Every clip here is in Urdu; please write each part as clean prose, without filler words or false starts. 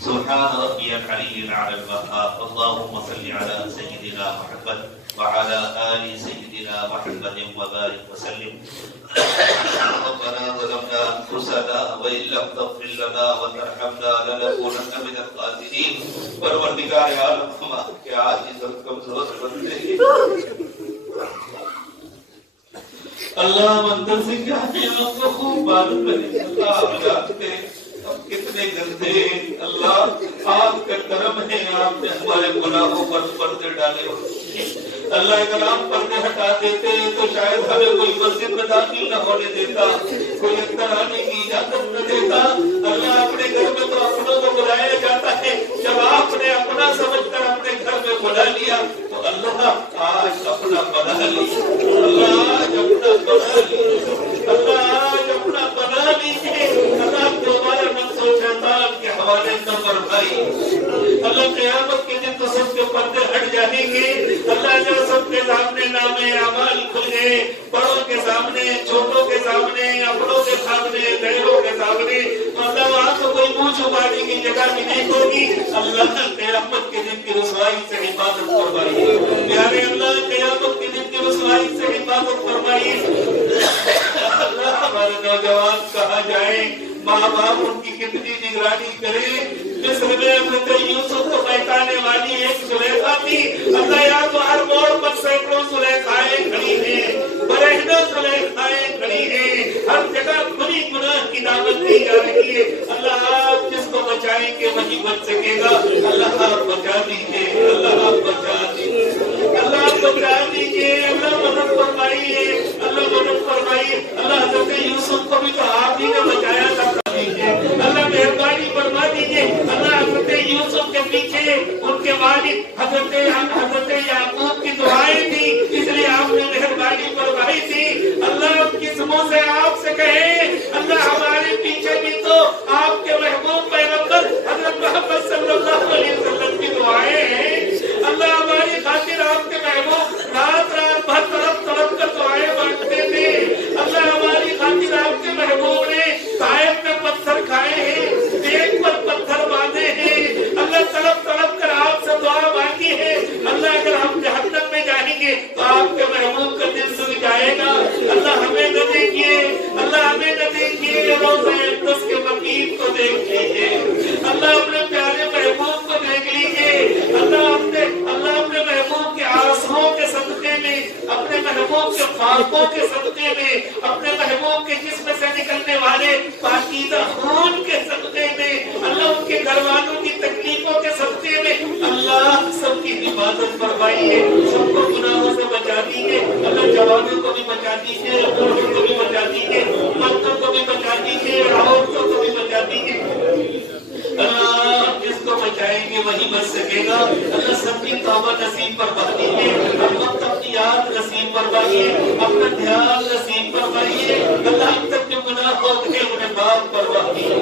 سبحان ربي العلي الأعلى الوهاب اللهم صل على سيدنا محمد وعلى آل سيدنا محمد وبارك وسلم ربنا ظلمنا أنفسنا وإن لم تغفر لنا وترحمنا لنكونن من الخاسرين پروردگار عالم ہمارے عاجز اور کمزور بندے اللہ مندر سے کیا ہے آپ کو خوب معلوم ہے اللہ آپ جانتے ہم کتنے گندے اللہ آپ کا کرم ہے آپ نے ہمارے گناہوں پر پردے ڈالے اللہ اگر آپ پردے ہٹا دیتے تو شاید ہمیں کوئی مسجد میں داخل نہ ہونے دیتا کوئی اندر آنے کی اجازت نہ دیتا اللہ اپنے گھر میں تو اپنوں کو بلایا جاتا ہے جب آپ نے اپنا سمجھ کر اپنے گھر میں بلا لیا تو اللہ آج اپنا بنا لیا اللہ آج اپنا بنا لیا اللہ آج اپنا بنا لیجیے اللہ دوبارہ نفس و شیطان کے حوالے نہ فرمائی اللہ قیامت کے دن تو سب کے پردے ہٹ جائیں گے اللہ جب سب کے سامنے نام اعمال کھل گئے بڑوں کے سامنے چھوٹوں کے سامنے اپنوں کے سامنے غیروں کے سامنے اللہ وہاں تو کوئی منہ چھپانے کی جگہ بھی نہیں ہوگی اللہ قیامت کے دن کی رسوائی سے حفاظت فرمائیے پیارے اللہ قیامت کے دن کی رسوائی سے حفاظت فرمائیے اللہ ہمارے نوجوان کہاں جائیں ماں باپ ان کی کتنی نگرانی کرے مصر میں حضرت یوسف کو بہکانے والی ایک زلیخا تھی اللہ یا تو ہر موڑ پر سینکڑوں زلیخائیں کھڑی ہیں برہنہ زلیخائیں کھڑی ہیں ہر جگہ بڑی گناہ کی دعوت دی جا رہی ہے اللہ آپ جس کو بچائیں گے وہی بچ سکے گا اللہ آپ بچا دیجیے اللہ آپ بچا دیجیے اللہ آپ بچا دیجیے اللہ مدد فرمائیے اللہ مدد فرمائیے اللہ حضرت یوسف کو بھی تو آپ ہی نے بچایا تھا اللہ مہربانی فرما دیجیے اللہ حضرت یوسف کے پیچھے ان کے والد حضرت یعقوب کی دعائیں تھی اس لیے آپ نے مہربانی فرمائی تھی اللہ قسموں سے آپ سے کہے اللہ ہمارے پیچھے بھی تو آپ کے محبوب پیغمبر حضرت محمد صلی اللہ علیہ وسلم کی دعائیں ہیں اللہ ہماری خاطر آپ کے محبوب رات رات بھر طرف طرف کر دعائیں مانگتے تھے اللہ ہماری خاطر آپ کے محبوب نے طائف میں پتھر کھائے ہیں دیکھ پر پتھر باندھے ہیں اللہ تڑپ تڑپ کر آپ سے دعا مانگی ہے اللہ اگر ہم جہنم میں جائیں گے تو آپ کے محبوب کا دل سن جائے گا اللہ ہمیں نہ دیکھیے اللہ ہمیں نہ دیکھیے روزہ اقدس کے مقیم کو دیکھ لیجیے اللہ اپنے پیارے محبوب کو دیکھ لیجیے اللہ اپنے محبوب کے آنسوؤں کے صدقے میں اپنے محبوب کے خواہوں کے صدقے میں اپنے محبوب کے جسم سے نکلنے والے پاکیزہ خون کے صدقے میں اللہ ان کے گھر والوں کی تکلیفوں کے صدقے میں اللہ سب کی حفاظت فرمائیے سب کو گناہوں سے بچا دیجیے اللہ جوانوں کو بھی بچا دیجیے بوڑھوں کو بھی بچا دیجیے مردوں کو بھی بچا دیجیے عورتوں کو بھی بچا دیجیے اللہ جس کو بچائیں گے وہی بچ سکے گا اللہ سب کی توبہ نصیب فرما دیجیے اپنی یاد نصیب فرمائیے اپنا دھیان نصیب فرمائیے اللہ اب تک جو گناہ ہو گئے انہیں معاف فرما دیجیے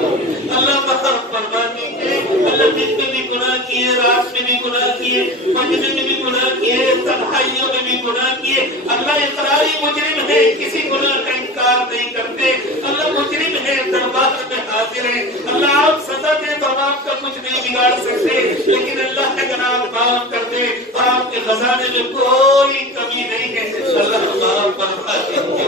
اللہ معاف فرما دیجیے اللہ دن میں بھی گناہ کیے رات میں بھی گناہ کیے مجمع میں بھی گناہ کیے تنہائیوں میں بھی گناہ کیے اللہ اقراری مجرم ہے کسی گناہ کا انکار نہیں کرتے اللہ مجرم ہے دربار میں حاضر ہے اللہ آپ سزا دے تو ہم آپ کا کچھ نہیں بگاڑ سکتے لیکن اللہ اگر آپ معاف کر دے تو آپ کے خزانے میں کوئی کمی نہیں ہے اللہ معاف فرما دیجیے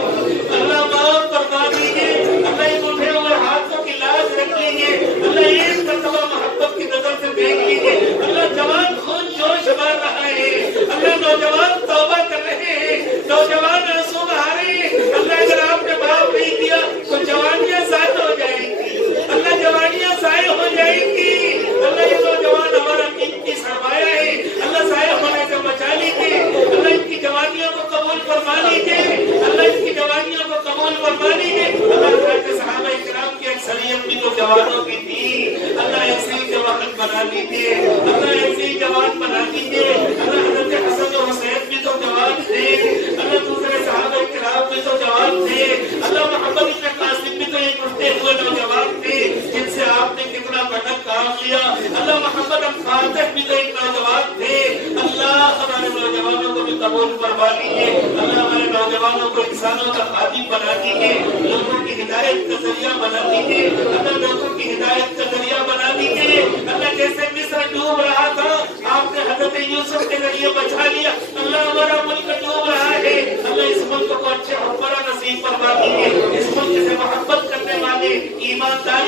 اللہ معاف فرما دیجیے اللہ ان اٹھے ہوئے ہاتھوں کی لاج رکھ لیجیے اللہ ایک مرتبہ محبت کی نظر سے دیکھ لیجیے اللہ جوان خون جوش مار رہا ہے اللہ نوجوان توبہ کر رہے ہیں نوجوان آنسو بہا رہے ہیں اللہ اگر آپ نے معاف نہیں کیا تو جوانیاں ضائع ہو جائیں گی اللہ جوانیاں ضائع ہو جائیں گی اللہ یہ نوجوان ہمارا قیمتی سرمایہ ہے اللہ ضائع ہونے سے بچا لیجیے اللہ ان کی جوانیوں کو قبول فرما لیجیے اللہ ان کی جوانیوں کو قبول فرما لیجیے اللہ حضرت صحابہ کرام کی اکثریت بھی تو جوانوں کی تھی اللہ ایسی جوان بنا لیجیے اللہ ایسی جوان بنا لیجیے اللہ حضرت حسن و حسین بھی تو جوان تھے اللہ دوسرے صحابہ کرام بھی تو جوان تھے اللہ محمد ابن قاسم بھی تو ایک اٹھتے ہوئے نوجوان تھے جن سے آپ نے کتنا بڑا کام کیا اللہ محمد فاتح بھی تو ایک نوجوان تھے اللہ ہمارے نوجوانوں کو بھی قبول فرما لیجیے اللہ ہمارے نوجوانوں کو انسانوں کا خادم بنا دیجیے لوگوں کی ہدایت کا ذریعہ بنا دیجیے اللہ لوگوں کی ہدایت کا ذریعہ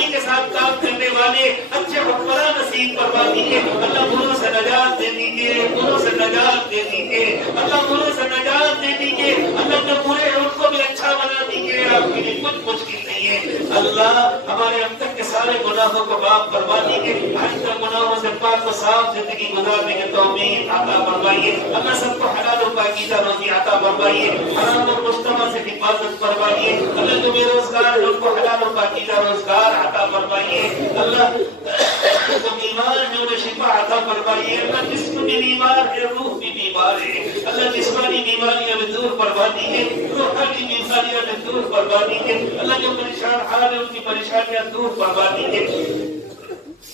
کے ساتھ کام کرنے والے اچھے حکمراں نصیب فرما دیجیے اللہ بروں سے نجات دے دیجیے بروں سے نجات دے دیجیے اللہ بروں سے نجات دے دیجیے اللہ جو برے ہیں ان کو بھی اچھا بنا دیجیے آپ کے لیے کچھ مشکل نہیں ہے اللہ ہمارے اب تک کے سارے گناہوں کو معاف فرما دیجیے آئندہ گناہوں سے پاک و صاف زندگی گزارنے کے توفیق عطا فرمائیے اللہ سب کو حلال و پاکیزہ روزی عطا فرمائیے حرام اور مشتبہ سے حفاظت فرمائیے اللہ جو بے روزگار ہے ان کو حلال و پاکیزہ روزگار عطا فرمائیے اللہ جو بیمار ہے انہیں شفا عطا فرمائیے اللہ جسم بھی بیمار ہے روح بھی بیمار ہے اللہ جسمانی بیماریاں بھی دور فرما دیجیے روحانی بیماریاں بھی دور فرما دیجیے اللہ جو پریشان حال ہے ان کی پریشانیاں دور فرما دیجیے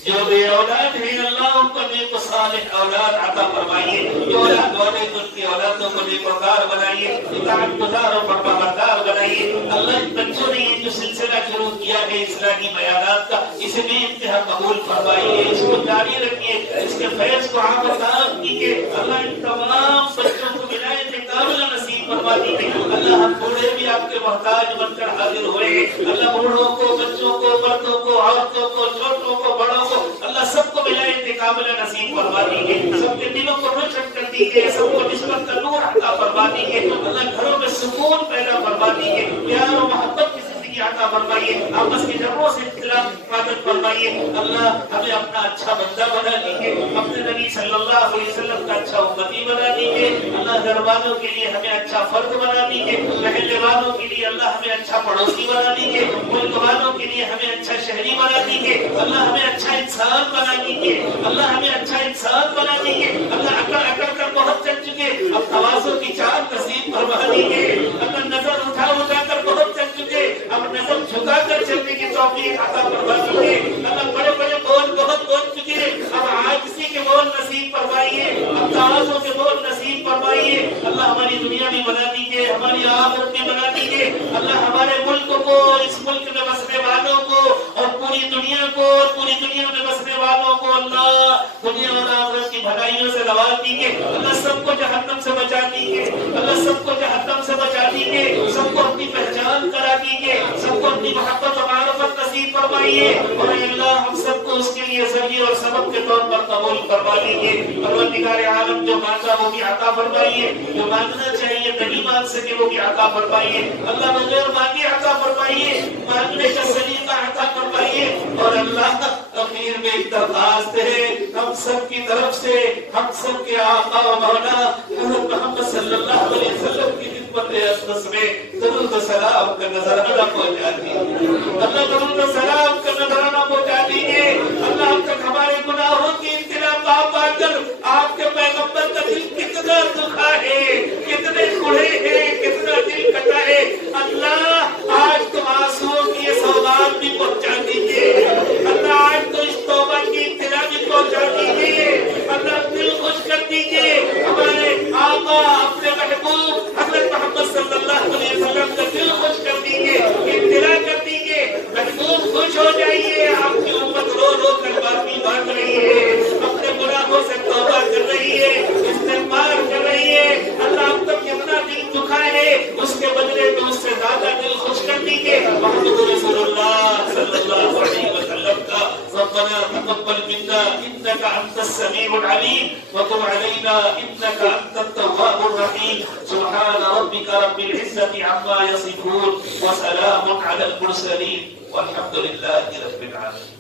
جو بے اولاد ہے اللہ ان کو نیک و صالح اولاد عطا فرمائیے جو اولاد والے ان کی اولادوں کو نیکوکار بنائیے اطاعت گزار اور فرمانبردار بنائیے اللہ ان بچوں نے یہ جو سلسلہ شروع کیا ہے اسلامی بیانات کا اسے بھی انتہا قبول فرمائیے اس کو جاری رکھیے اس کے فیض کو عام و عام کیجیے اللہ ان تمام بچوں کو ولایت کاملہ نصیب فرما دیجیے اللہ ہم بوڑھے بھی آپ کے محتاج بن کر حاضر ہوئے اللہ بوڑھوں کو بچوں کو مردوں کو عورتوں کو چھوٹوں کو بڑوں کو اللہ سب کو ولایت کاملہ نصیب فرما دیجیے سب کے دلوں کو روشن کر دیجیے سب کو نسبت کا نور عطا فرما دیجیے اللہ گھروں میں سکون پیدا فرما دیجیے پیار و محبت کی زندگی عطا فرمائیے آپس کی جھگڑوں سے اختلاف حفاظت فرمائیے اللہ ہمیں اپنا اچھا بندہ بنا دیجیے اپنے نبی صلی اللہ علیہ وسلم کا اچھا امتی بنا دیجیے اللہ گھر والوں کے لیے ہمیں اچھا فرد بنا دیجیے رہنے والوں کے لیے اللہ ہمیں اچھا پڑوسی بنا دیجیے ملک والوں کے لیے ہمیں اچھا شہری بنا دیجیے اللہ ہمیں اچھا انسان بنا دیجیے اللہ ہمیں اچھا انسان بنا دیجیے اللہ اکڑ کر بہت چل چکے اب توازن کی چاند نصیب فرما دیجیے اللہ نظر اٹھا کر بہت چل چکے اب نظر جھکا کر چلنے کی توفیق عطا فرما دیجیے اللہ بڑے بڑے بول بہت بول چکے اب عاجزی کے بول نصیب فرمائیے اب توازن کے بول نصیب فرمائیے اللہ ہماری دنیا بھی بنا دیجیے ہماری آخرت بھی بنا دیجیے اللہ ہمارے ملک کو اس ملک میں بسنے والوں کو اور پوری دنیا کو اور پوری دنیا میں بسنے والوں کو اللہ دنیا اور آخرت کی بھلائیوں سے نواز دیجیے اللہ سب کو جہنم سے بچا دیجیے اللہ سب کو جہنم سے بچا دیجیے سب کو اپنی پہچان کرا دیجیے سب کو اپنی محبت و معرفت نصیب فرمائیے اور اللہ ہم سب کو اس کے لیے ذریعہ اور سبب کے طور پر قبول فرما لیجیے پروردگار عالم جو مانگا وہ بھی عطا فرمائیے جو مانگنا چاہیے نہیں مانگ سکے وہ بھی عطا فرمائیے اللہ بغیر مانگے عطا فرمائیے مانگنے کا سلیقہ عطا فرمائیے اور اللہ اخیر میں ایک درخواست ہے ہم سب کی طرف سے ہم سب کے آقا و مولا حضرت محمد صلی اللہ علیہ وسلم کی خدمت اقدس میں درود و سلام کا نذرانہ پہنچا دیجیے اللہ درود و سلام کا نذرانہ پہنچا دیجیے اللہ اب تک ہمارے گناہوں کی اطلاع پا کر آپ کے پیغمبر کا دل کتنا دکھا ہے کتنے کھڑے ہیں کتنا دل کٹا ہے اللہ آج تم آنسوؤں کی یہ سوغات بھی پہنچا دیجیے اللہ آج تو اس توبہ کی اطلاع بھی پہنچا دیجیے اللہ دل خوش کر دیجیے ہمارے آقا اپنے محبوب حضرت محمد صلی اللہ علیہ وسلم کا دل خوش کر دیجیے اطلاع کر دیجیے محبوب خوش ہو جائیے آپ کی امت رو رو کر معافی مانگ رہی ہے اپنے گناہوں سے توبہ کر رہی ہے استغفار کر رہی ہے اللہ اب تک کتنا دل دکھا ہے اس کے بدلے میں اس سے زیادہ دل خوش کر دیجیے محمد رسول اللہ صلی اللہ علیہ وسلم کا ربنا تقبل منا انك انت السميع العليم وتب علينا انك انت التواب الرحيم سبحان ربك رب العزة عما يصفون وسلام على المرسلين والحمد لله رب العالمين